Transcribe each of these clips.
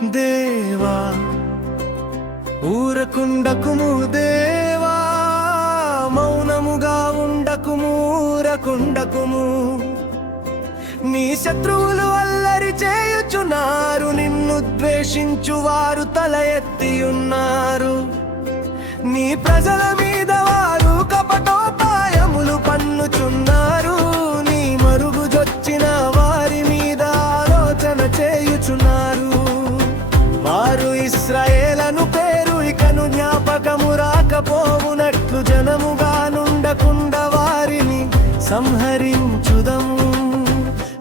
దేవా ఊరకుండకుము దేవా, మౌనముగా ఉండకుము, ఊరకుండకుము. నీ శత్రువులు అల్లరి చేయుచున్నారు, నిన్ను ద్వేషించువారు తల ఎత్తి ఉన్నారు. నీ ప్రజల మీద వారు కపటోపాయములు పన్నుచున్నారు, నీ మరుగుజొచ్చిన వారి మీద ఆలోచన చేయుచున్నారు. వారు ఇశ్రాయేలను పేరు ఇకను జ్ఞాపకము రాకపోవునట్లు జనముగా నుండకుండా వారిని సంహరించుదము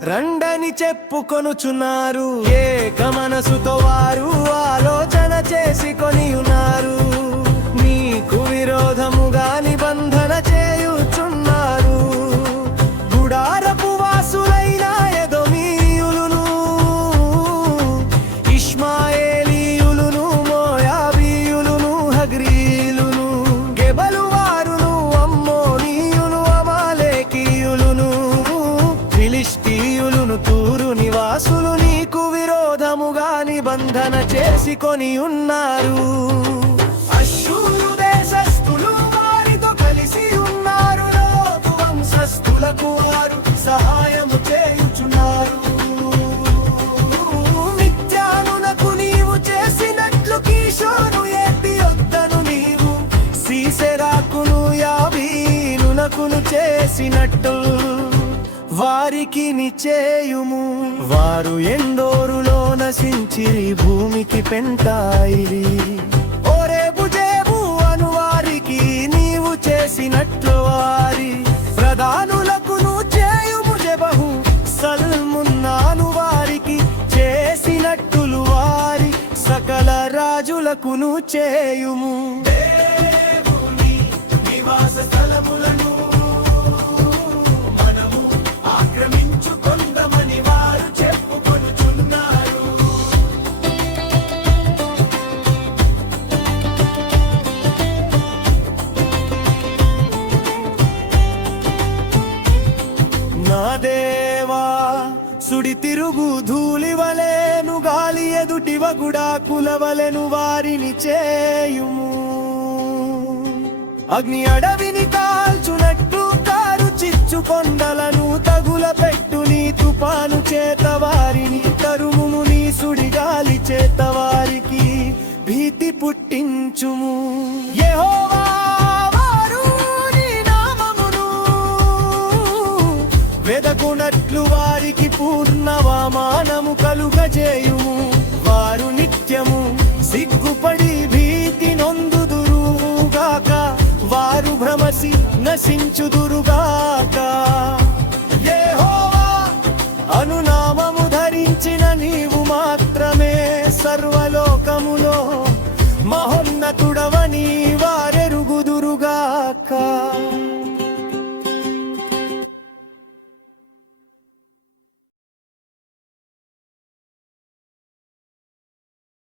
రండని చెప్పుకొనుచున్నారు. ఏక మనసుతో వారు ఆలోచన చేసుకొని ఉన్నారు, నీకు విరోధముగా నిబంధన చేయుచున్నారు. గుడారపు వాసులైన ఎదోమీయులును, ఇష్మాయేలీయులును, మోయాబీయులును, హగ్రీయులును, గెబలు వారును, అమ్మోనీయులు, అమాలేకీయులును, ఫిలిష్తీయులును, తూరు నివాసులు నీకు విరోధముగా నిబంధన చేసుకొని ఉన్నారు. వారు సహాయము చేయుచున్నారు. మిథ్యానునకు నీవు చేసినట్లు కీషోను ఎత్తియొద్దను నీవు సీసెరాకును యాబీనునకును చేసినట్టు వారికి నిచేయుము. వారు ఎందోరులో నశించిరి, భూమికి పెంటాయిరి. ఓరేబు జేబు అను వారికి నీవు చేసినట్లు వారి ప్రధానులకును చేయుము. జెబహు సల్మున్నాను వారికి చేసినట్టులు వారి సకల రాజులకును చేయుము. దేవుని నివాస స్థలములను మనము ఆక్రమించుకొందమని వారు చెప్పుకొనుచున్నారు. నా దేవా సుడి తిరుగు ధూళి వలెను, గాలి ఎదుటివ గుడాకుల వలెను వారిని చేయుము. అగ్ని అడవిని కాల్చునట్లు కారు చిచ్చు కొండలను తగుల పెట్టు. నీ తుపాను చేత వారిని తరుముము, నీ సుడి గాలి చేత వారికి భీతి పుట్టించుము. యెహోవా వెదకునట్లు వారికి పూర్ణవమానము కలుగజేయుము. వారు నిత్యము సిగ్గుపడి భీతి నొందుదురుగాక, వారు భ్రమసి నశించుదురుగాక. యెహోవా అనునామము ధరించిన నీవు మాత్రమే సర్వలోకములో మహోన్నతుడవని